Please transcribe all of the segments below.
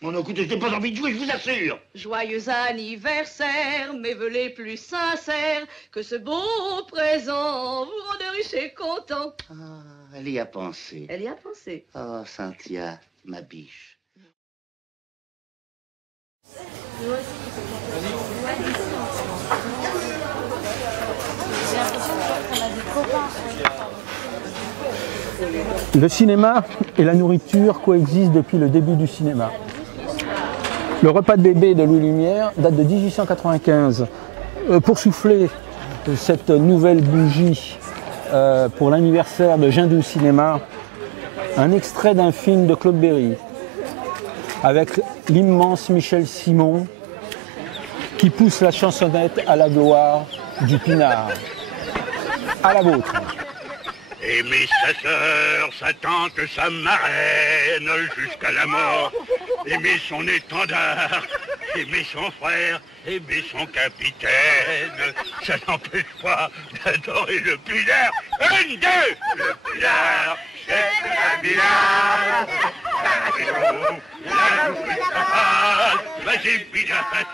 Oh non, écoutez, je n'ai pas envie de jouer, je vous assure. Joyeux anniversaire, mes vœux les plus sincères, que ce beau présent vous rende riche et content. Ah, elle y a pensé. Elle y a pensé. Oh, Cynthia, ma biche. Le cinéma et la nourriture coexistent depuis le début du cinéma. Le repas de bébé de Louis Lumière date de 1895. Pour souffler cette nouvelle bougie pour l'anniversaire de Jindou Cinéma, un extrait d'un film de Claude Berry avec l'immense Michel Simon qui pousse la chansonnette à la gloire du pinard. À la vôtre. Aimer sa sœur, sa tante, sa marraine, jusqu'à la mort. Aimer son étendard, aimer son frère, aimer son capitaine. Ça n'empêche pas d'adorer le pinard. Une, deux, le pinard, c'est la pinard. Vas-y, pinard,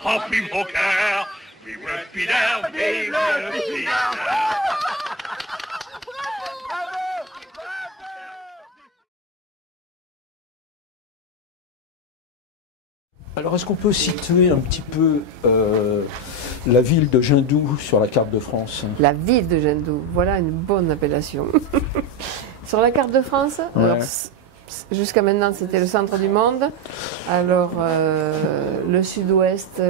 remplis mon cœur. Vive le pinard, vive le pinard. Alors, est-ce qu'on peut situer un petit peu la ville de Jindou sur la carte de France? La ville de Jindou, voilà une bonne appellation. Sur la carte de France, ouais. Jusqu'à maintenant c'était le centre du monde. Alors le sud-ouest,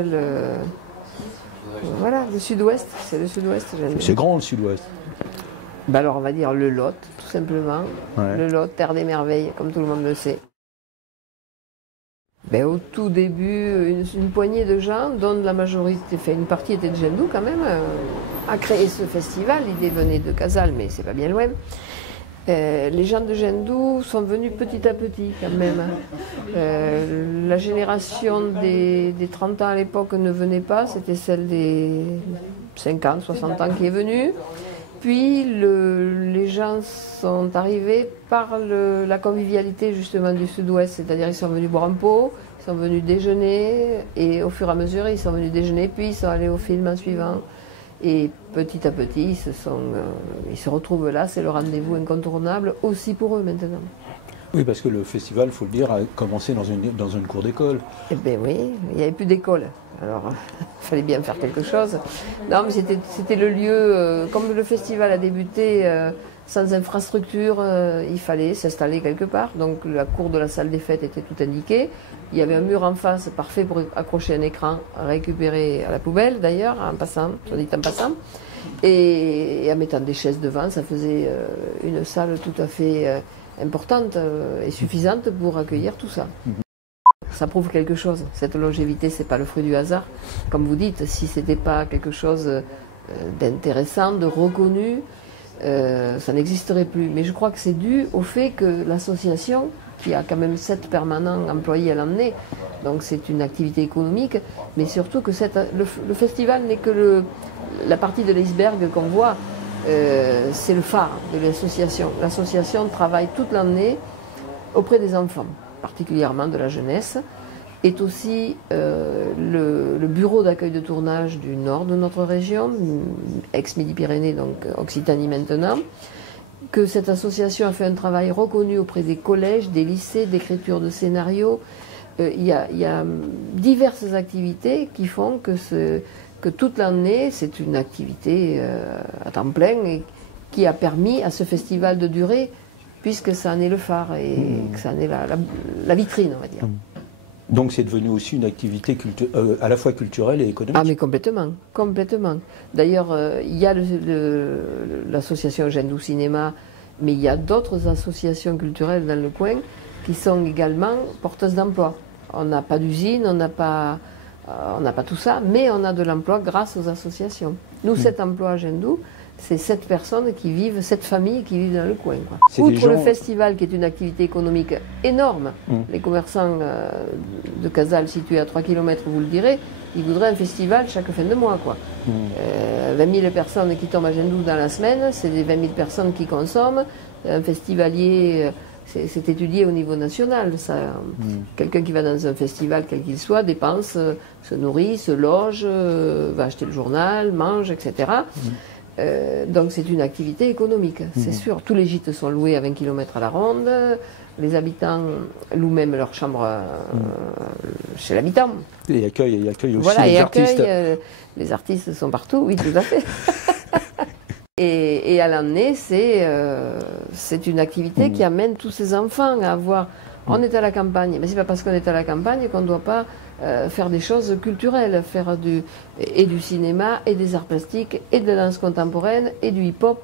voilà, le sud-ouest, c'est le sud-ouest. C'est grand le sud-ouest. Ben alors on va dire le Lot, tout simplement. Ouais. Le Lot, terre des merveilles, comme tout le monde le sait. Ben, au tout début, une poignée de gens, dont la majorité, enfin une partie était de Jindou quand même, a créé ce festival. L'idée venait de Casal, mais c'est pas bien loin. Les gens de Jindou sont venus petit à petit quand même. La génération des 30 ans à l'époque ne venait pas, c'était celle des 50, 60 ans qui est venue. Puis les gens sont arrivés par la convivialité justement du sud-ouest, c'est-à-dire ils sont venus boire un pot, ils sont venus déjeuner, et au fur et à mesure ils sont venus déjeuner, puis ils sont allés au film en suivant. Et petit à petit, ils se retrouvent là, c'est le rendez-vous incontournable aussi pour eux maintenant. Oui, parce que le festival, il faut le dire, a commencé dans une cour d'école. Eh bien oui, il n'y avait plus d'école. Alors, il fallait bien faire quelque chose. Non, mais c'était le lieu, comme le festival a débuté sans infrastructure, il fallait s'installer quelque part. Donc la cour de la salle des fêtes était tout indiquée. Il y avait un mur en face, parfait pour accrocher un écran, récupéré à la poubelle d'ailleurs, en passant, soit dit en passant. Et en mettant des chaises devant, ça faisait une salle tout à fait importante et suffisante pour accueillir tout ça. Ça prouve quelque chose. Cette longévité, c'est pas le fruit du hasard. Comme vous dites, si c'était pas quelque chose d'intéressant, de reconnu, ça n'existerait plus. Mais je crois que c'est dû au fait que l'association, qui a quand même 7 permanents employés à l'année, donc c'est une activité économique, mais surtout que le festival n'est que la partie de l'iceberg qu'on voit, c'est le phare de l'association. L'association travaille toute l'année auprès des enfants, particulièrement de la jeunesse, est aussi le bureau d'accueil de tournage du nord de notre région, ex-Midi-Pyrénées, donc Occitanie maintenant, que cette association a fait un travail reconnu auprès des collèges, des lycées, d'écriture de scénarios. Il y a diverses activités qui font que toute l'année, c'est une activité à temps plein et qui a permis à ce festival de durer, puisque ça en est le phare et que ça en est la vitrine, on va dire. Donc c'est devenu aussi une activité à la fois culturelle et économique. Ah mais complètement, complètement. D'ailleurs, il y a l'association Jindou Cinéma, mais il y a d'autres associations culturelles dans le coin qui sont également porteuses d'emploi. On n'a pas d'usine, on n'a pas tout ça, mais on a de l'emploi grâce aux associations. Nous, cet emploi à Jindou, c'est 7 personnes qui vivent, 7 familles qui vivent dans le coin. Outre le festival qui est une activité économique énorme, les commerçants de Casal situés à 3 km, vous le direz, ils voudraient un festival chaque fin de mois. 20 000 personnes qui tombent à Jindou dans la semaine, c'est des 20 000 personnes qui consomment. Un festivalier, c'est étudié au niveau national. Quelqu'un qui va dans un festival, quel qu'il soit, dépense, se nourrit, se loge, va acheter le journal, mange, etc. Donc c'est une activité économique, c'est sûr. Tous les gîtes sont loués à 20 km à la ronde. Les habitants louent même leur chambre chez l'habitant. Et accueillent aussi voilà, les artistes. Les artistes sont partout, oui, tout à fait. Et à l'année, c'est une activité qui amène tous ces enfants à avoir... On est à la campagne, mais c'est pas parce qu'on est à la campagne qu'on ne doit pas faire des choses culturelles, faire du cinéma, et des arts plastiques, et de la danse contemporaine, et du hip-hop.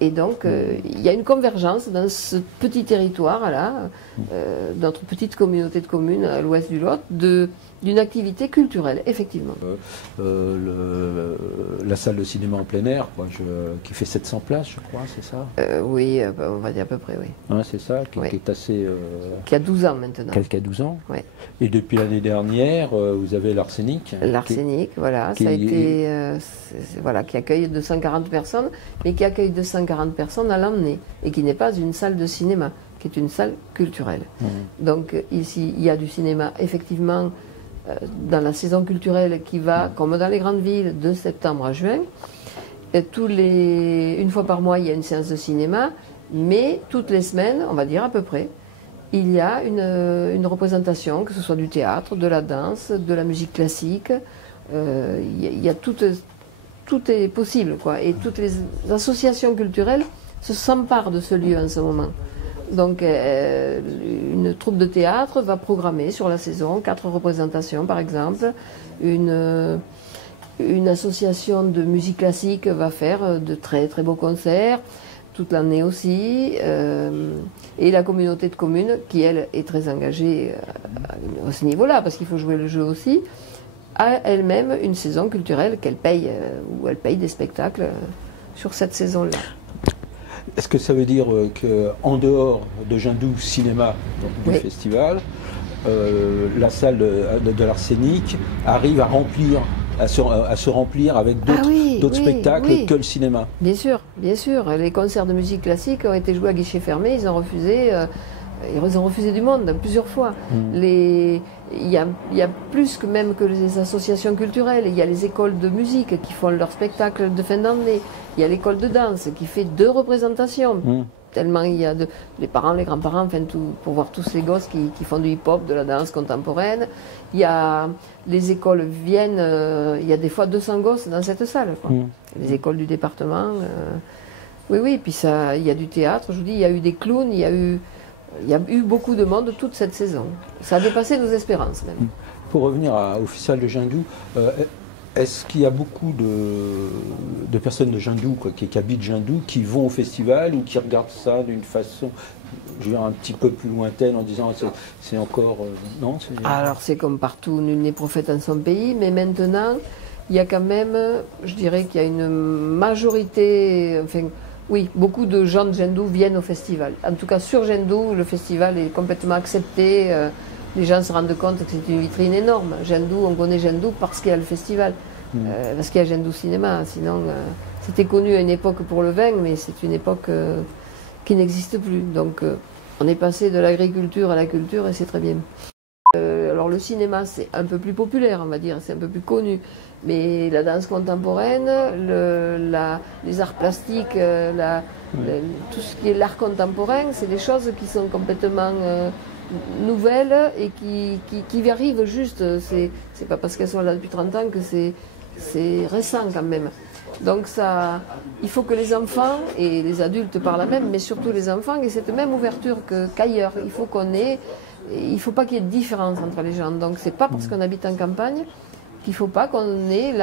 Et donc, il y a une convergence dans ce petit territoire-là, notre petite communauté de communes à l'ouest du Lot, d'une activité culturelle, effectivement. La salle de cinéma en plein air, quoi, qui fait 700 places, je crois, c'est ça Oui, on va dire à peu près, oui. Ouais, c'est ça, qui est assez... Qui a 12 ans maintenant. Qui a 12 ans. Ouais. Et depuis l'année dernière, vous avez l'Arsenic. L'Arsenic, voilà, ça a été... voilà, qui accueille 240 personnes, mais qui accueille 240 personnes à l'année, et qui n'est pas une salle de cinéma, qui est une salle culturelle. Donc ici, il y a du cinéma, effectivement, dans la saison culturelle qui va, comme dans les grandes villes, de septembre à juin. Une fois par mois, il y a une séance de cinéma, mais toutes les semaines, on va dire à peu près, il y a une représentation, que ce soit du théâtre, de la danse, de la musique classique. Il y a tout est possible, quoi. Et toutes les associations culturelles s'emparent de ce lieu en ce moment. Donc, une troupe de théâtre va programmer sur la saison 4 représentations, par exemple. Une association de musique classique va faire de très très beaux concerts, toute l'année aussi. Et la communauté de communes, qui elle est très engagée à ce niveau-là, parce qu'il faut jouer le jeu aussi, a elle-même une saison culturelle qu'elle paye, où elle paye des spectacles sur cette saison-là. Est-ce que ça veut dire qu'en dehors de Jindou Cinéma, du festival, la salle de l'Arsenic arrive à se remplir avec d'autres spectacles que le cinéma? Bien sûr, bien sûr. Les concerts de musique classique ont été joués à guichet fermé, ils ont refusé du monde plusieurs fois. Il y a plus que même que les associations culturelles. Il y a les écoles de musique qui font leurs spectacles de fin d'année. Il y a l'école de danse qui fait 2 représentations. Tellement il y a les parents, les grands-parents, enfin tout, pour voir tous les gosses qui font du hip-hop, de la danse contemporaine. Il y a les écoles viennent, il y a des fois 200 gosses dans cette salle, quoi. Les écoles du département. Oui, puis ça, il y a du théâtre, je vous dis, il y a eu des clowns, il y a eu beaucoup de monde toute cette saison. Ça a dépassé nos espérances même. Pour revenir au festival de Jindou, est-ce qu'il y a beaucoup de personnes de Jindou, qui habitent Jindou, qui vont au festival ou qui regardent ça d'une façon, je veux dire, un petit peu plus lointaine en disant c'est encore... non, alors c'est comme partout, nul n'est prophète en son pays, mais maintenant il y a quand même, je dirais qu'il y a une majorité, enfin oui, beaucoup de gens de Jindou viennent au festival. En tout cas sur Jindou, le festival est complètement accepté. Les gens se rendent compte que c'est une vitrine énorme. Jindou, on connaît Jindou parce qu'il y a le festival, parce qu'il y a Jindou Cinéma. Sinon, c'était connu à une époque pour le vin, mais c'est une époque qui n'existe plus. Donc, on est passé de l'agriculture à la culture et c'est très bien. Alors, le cinéma, c'est un peu plus populaire, on va dire, c'est un peu plus connu. Mais la danse contemporaine, les arts plastiques, tout ce qui est l'art contemporain, c'est des choses qui sont complètement... nouvelles et qui arrivent juste, c'est pas parce qu'elles sont là depuis 30 ans que c'est récent quand même. Donc il faut que les enfants et les adultes par là même, mais surtout les enfants, aient cette même ouverture qu'ailleurs. Il faut pas qu'il y ait de différence entre les gens. Donc c'est pas parce qu'on habite en campagne qu'il faut pas qu'on ait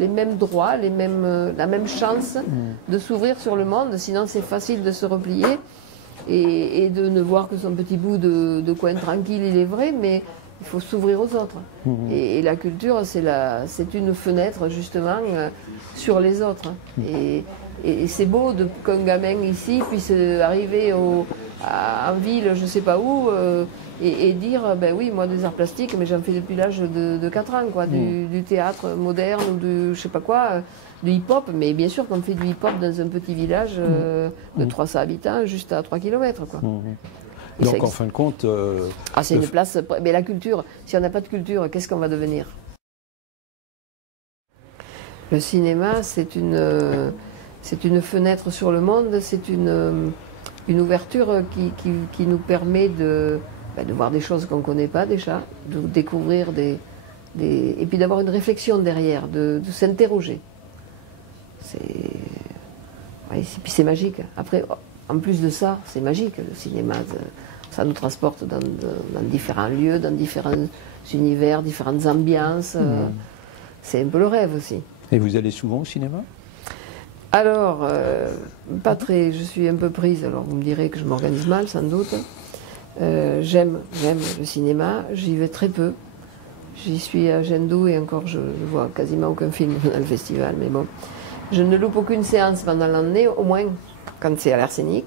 les mêmes droits, la même chance de s'ouvrir sur le monde, sinon c'est facile de se replier. Et de ne voir que son petit bout de coin tranquille, il est vrai, mais il faut s'ouvrir aux autres. Et la culture, c'est une fenêtre justement sur les autres. Et c'est beau qu'un gamin ici puisse arriver en ville, je ne sais pas où, et dire, ben oui, moi des arts plastiques, mais j'en fais depuis l'âge de 4 ans, quoi, du théâtre moderne ou de je sais pas quoi, du hip-hop, mais bien sûr qu'on fait du hip-hop dans un petit village de 300 habitants, juste à 3 km, quoi. Et Donc en fin de compte... Ah, c'est une place... Mais la culture, si on n'a pas de culture, qu'est-ce qu'on va devenir? Le cinéma, c'est une fenêtre sur le monde, c'est une ouverture qui nous permet de voir des choses qu'on ne connaît pas déjà, de découvrir et puis d'avoir une réflexion derrière, de s'interroger. Puis c'est magique. Après, en plus de ça, c'est magique, le cinéma. Ça nous transporte dans différents lieux, dans différents univers, différentes ambiances. C'est un peu le rêve aussi. Et vous allez souvent au cinéma? Alors, pas très, je suis un peu prise, alors vous me direz que je m'organise mal sans doute. J'aime le cinéma, j'y vais très peu. J'y suis à Gendou et encore je ne vois quasiment aucun film dans le festival, mais bon. Je ne loupe aucune séance pendant l'année, au moins quand c'est à l'Arsenic.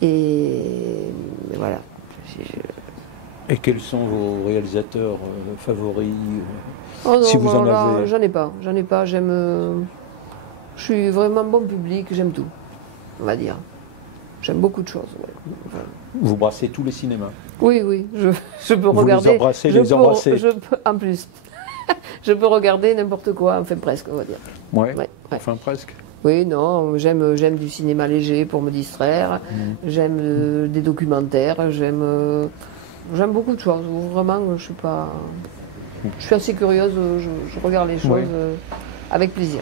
Et voilà. Et quels sont vos réalisateurs favoris Oh non, si vous en avez... J'en ai pas, j'aime... je suis vraiment bon public, j'aime tout, on va dire. J'aime beaucoup de choses. Ouais. Enfin, vous brassez tous les cinémas? Oui, je peux regarder... Vous les embrassez, en plus, je peux regarder n'importe quoi, enfin presque, on va dire. Ouais, ouais. Enfin presque. Oui, non, j'aime du cinéma léger pour me distraire, j'aime des documentaires, j'aime beaucoup de choses. Vraiment, je suis assez curieuse, je regarde les choses avec plaisir.